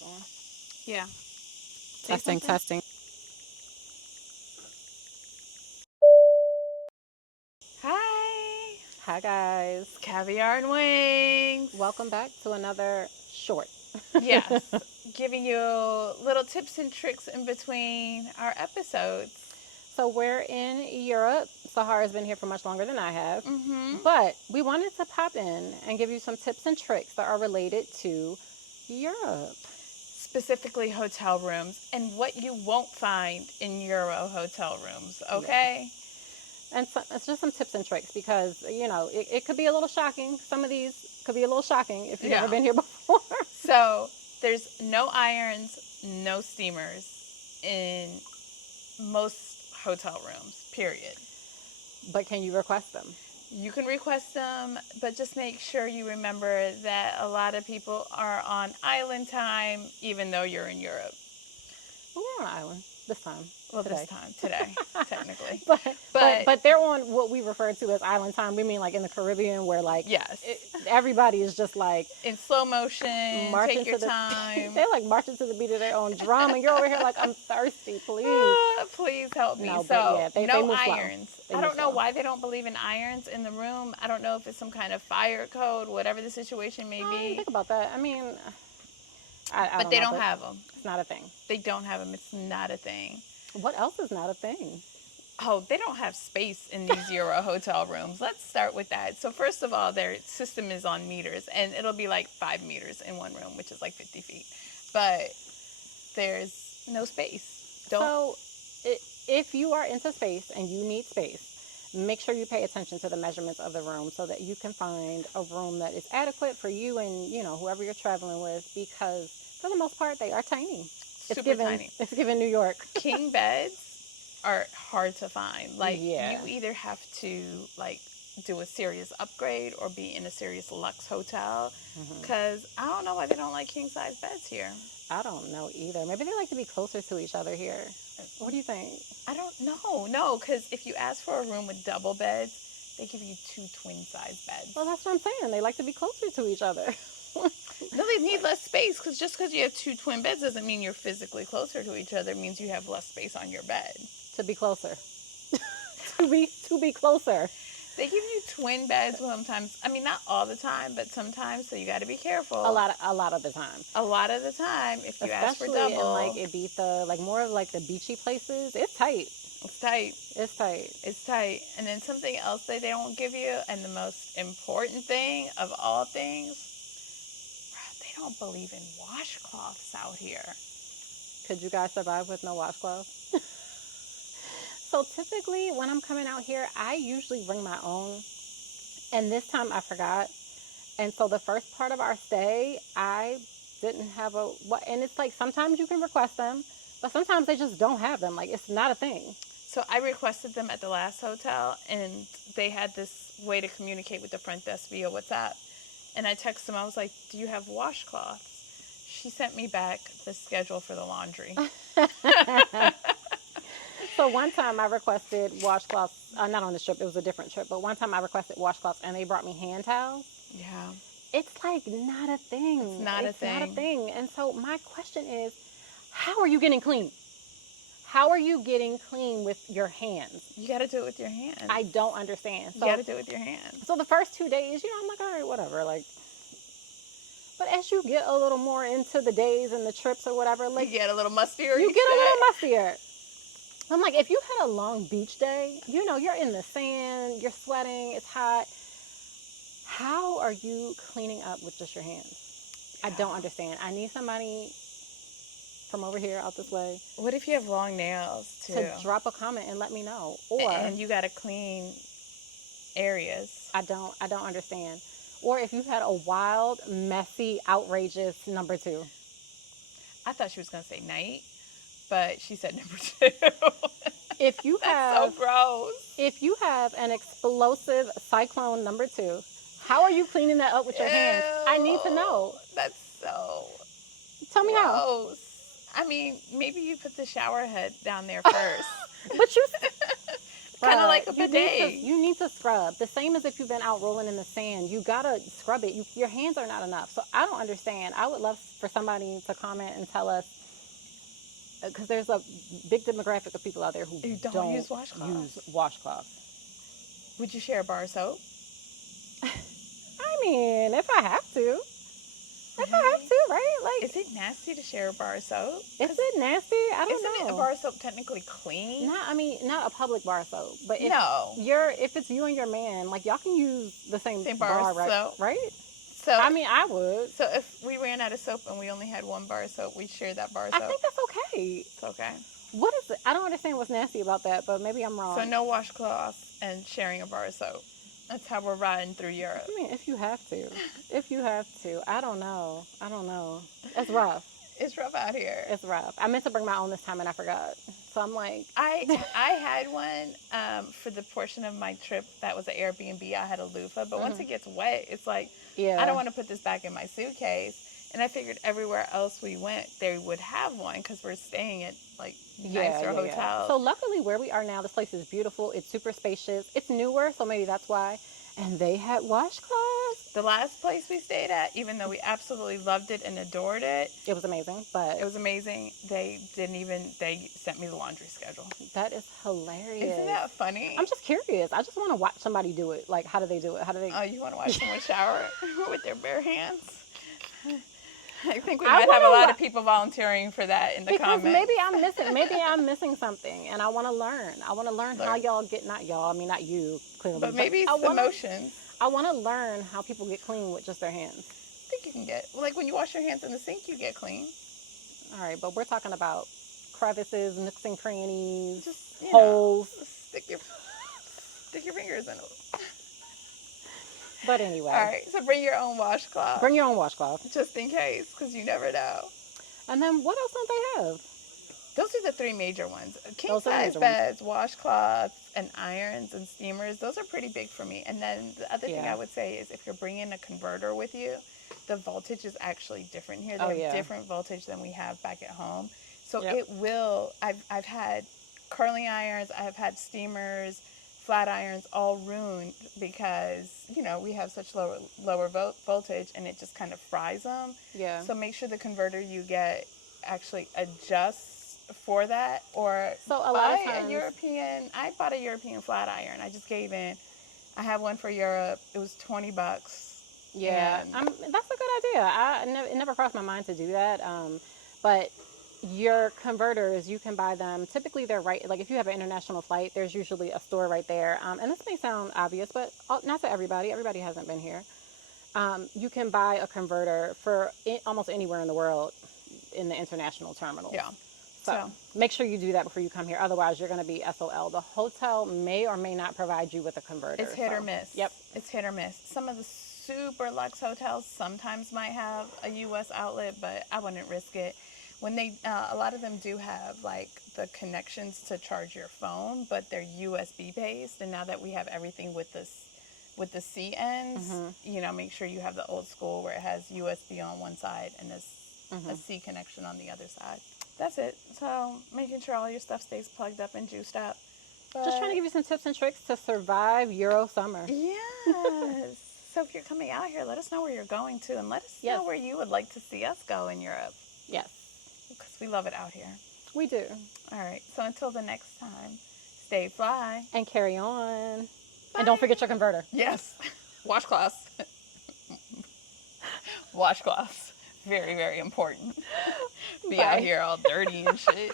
Yeah. Say Testing, something. testing. Hi. Hi, guys. Caviar and wings. Welcome back to another short. Yes. Giving you little tips and tricks in between our episodes. So, we're in Europe. Sahara's been here for much longer than I have. Mm-hmm. But we wanted to pop in and give you some tips and tricks that are related to Europe. Specifically hotel rooms and what you won't find in Euro hotel rooms, Yeah. okay? And so, it's just some tips and tricks because, it could be a little shocking. Some of these could be a little shocking if you've never Yeah. been here before. So there's no irons, no steamers in most hotel rooms, period. But can you request them? You can request them, but just make sure you remember that a lot of people are on island time, even though you're in Europe. Well, we're on an island this time, Well, this today. time, today, technically. but but But but they're on what we refer to as island time. We mean like in the Caribbean, where like yes, everybody is just like in slow motion, marching take your to the time. they're like marching to the beat of their own drum, and you're over here like, I'm thirsty, please. Please help me. No, but So, yeah, they no move slow. irons. They I move don't know slow. why they don't believe in irons in the room. I don't know if it's some kind of fire code, whatever the situation may I didn't be. think about that. I mean, I But don't they know, don't but have them. it's not a thing. They don't have them. It's not a thing. What else is not a thing? Oh, they don't have space in these Euro hotel rooms. Let's start with that. So first of all, their system is on meters, and it'll be like 5 meters in one room, which is like 50 feet. But there's no space. Don't. So, if you are into space and you need space, make sure you pay attention to the measurements of the room so that you can find a room that is adequate for you and whoever you're traveling with. Because for the most part, they are tiny. It's Super given. tiny. It's given New York. King beds are hard to find. Like you Yeah. either have to like do a serious upgrade or be in a serious luxe hotel. Cause I don't know why they don't like king size beds here. I don't know either. Maybe they like to be closer to each other here. What do you think? I don't know. No, because if you ask for a room with double beds, they give you two twin size beds. Well, that's what I'm saying. They like to be closer to each other. No, they need less space because just because you have two twin beds doesn't mean you're physically closer to each other. It means you have less space on your bed. To be closer. to be closer. They give you twin beds sometimes. I mean, not all the time, but sometimes. So you got to be careful. A lot of the time. A lot of the time, if you ask for Especially in double, like Ibiza, like more of like the beachy places, it's tight. it's tight. It's tight. It's tight. And then something else that they don't give you, and the most important thing of all things, they don't believe in washcloths out here. Could you guys survive with no washcloths? So typically when I'm coming out here, I usually bring my own. And this time I forgot. And so the first part of our stay, I didn't have what, and it's like sometimes you can request them, but sometimes they just don't have them. Like it's not a thing. So I requested them at the last hotel, and they had this way to communicate with the front desk via WhatsApp. And I texted them. I was like, "Do you have washcloths?" She sent me back the schedule for the laundry. So one time I requested washcloths, not on this trip, it was a different trip, but one time I requested washcloths and they brought me hand towels. Yeah, It's like not a thing. it's not a thing. Not a thing. And so my question is, how are you getting clean? How are you getting clean with your hands? You got to do it with your hands. I don't understand. You got to do it with your hands. So the first 2 days, I'm like, all right, whatever. Like, but as you get a little more into the days and the trips or whatever, like You get a little mustier. you get a little mustier. I'm like, if you had a long beach day, you're in the sand, you're sweating, it's hot. How are you cleaning up with just your hands? I don't understand. I need somebody from over here out this way What if you have long nails too? to drop a comment and let me know. Or and you got to clean areas. I don't understand. Or if you had a wild, messy, outrageous number 2. I thought she was going to say night, but she said number 2. If you That's have so gross. If you have an explosive cyclone number 2, how are you cleaning that up with your hands? I need to know. That's so Tell me how. gross. I mean, maybe you put the shower head down there first. But you, kind of like a You bidet. you need to scrub. The same as if you've been out rolling in the sand. You gotta scrub it. Your hands are not enough. So I don't understand. I would love for somebody to comment and tell us, because there's a big demographic of people out there who You don't use washcloths. use washcloths. Would you share a bar of soap? I mean, if I have to. If I have to, right? Like, Is it nasty to share a bar of soap? is it nasty? I don't Isn't know. a bar of soap technically clean? Not a public bar soap, but if No. if it's you and your man, like y'all can use the same bar bar, of right? soap. Right? So I mean, I would. So if we ran out of soap and we only had one bar of soap, we'd share that bar of soap. I think that's okay. It's okay. What is it? I don't understand what's nasty about that, but maybe I'm wrong. So no washcloths and sharing a bar of soap. That's how we're riding through Europe. I mean, if you have to. If you have to. I don't know. It's rough. It's rough out here. It's rough. I meant to bring my own this time and I forgot. So I'm like... I had one for the portion of my trip that was an Airbnb. I had a loofah, but once it gets wet, it's like, Yeah. I don't want to put this back in my suitcase. And I figured everywhere else we went, they would have one because we're staying at like nicer hotels. So luckily where we are now, this place is beautiful. It's super spacious. It's newer, so maybe that's why. And they had washcloths. The last place we stayed at, even though we absolutely loved it and adored it, It was amazing, but... it was amazing. They sent me the laundry schedule. That is hilarious. Isn't that funny? I'm just curious. I just want to watch somebody do it. Like, how do they do it? How do they... Oh, you want to watch someone shower with their bare hands? I think we I might have a wanna lot of people volunteering for that in the Because comments. maybe I'm missing something, and I want to learn. I want to learn how y'all get, not y'all, I mean, not you, clearly. But maybe it's the motions. I want to learn how people get clean with just their hands. I think you can get, like when you wash your hands in the sink, you get clean. All right, but we're talking about crevices, nooks and crannies, Just, holes. Stick your fingers in it. But anyway. All right, so bring your own washcloth. Bring your own washcloth. Just in case, because you never know. And then what else don't they have? Those are the three major ones. King Those are the size major beds, washcloths, and irons and steamers. Those are pretty big for me. And then the other thing Yeah. I would say is if you're bringing a converter with you, the voltage is actually different here. Oh, They have yeah. different voltage than we have back at home. So Yep. it will, I've had curling irons, I've had steamers, flat irons all ruined because, we have such lower voltage and it just kind of fries them. Yeah. So make sure the converter you get actually adjusts for that, or So a lot of buy times- I bought a European flat iron. I just gave in. I have one for Europe. It was $20. Yeah, And- that's a good idea. It never crossed my mind to do that. But your converters, you can buy them. Typically, they're right. Like if you have an international flight, there's usually a store right there. And this may sound obvious, but not to everybody. Everybody hasn't been here. You can buy a converter for almost anywhere in the world in the international terminals. Yeah. So make sure you do that before you come here. Otherwise, you're going to be SOL. The hotel may or may not provide you with a converter. It's hit or miss. Yep. It's hit or miss. Some of the super luxe hotels sometimes might have a U.S. outlet, but I wouldn't risk it. When they, a lot of them do have like the connections to charge your phone, but they're USB based. And now that we have everything with the C ends, make sure you have the old school where it has USB on one side and a C connection on the other side. That's it. So making sure all your stuff stays plugged up and juiced up. Just trying to give you some tips and tricks to survive Euro summer. Yes. So if you're coming out here, let us know where you're going to, and let us know where you would like to see us go in Europe. Yes. Because we love it out here. We do. All right. So until the next time, stay fly. And carry on. Bye. And don't forget your converter. Yes. Washcloths. Washcloths. Very, very important. Be out here all dirty and shit.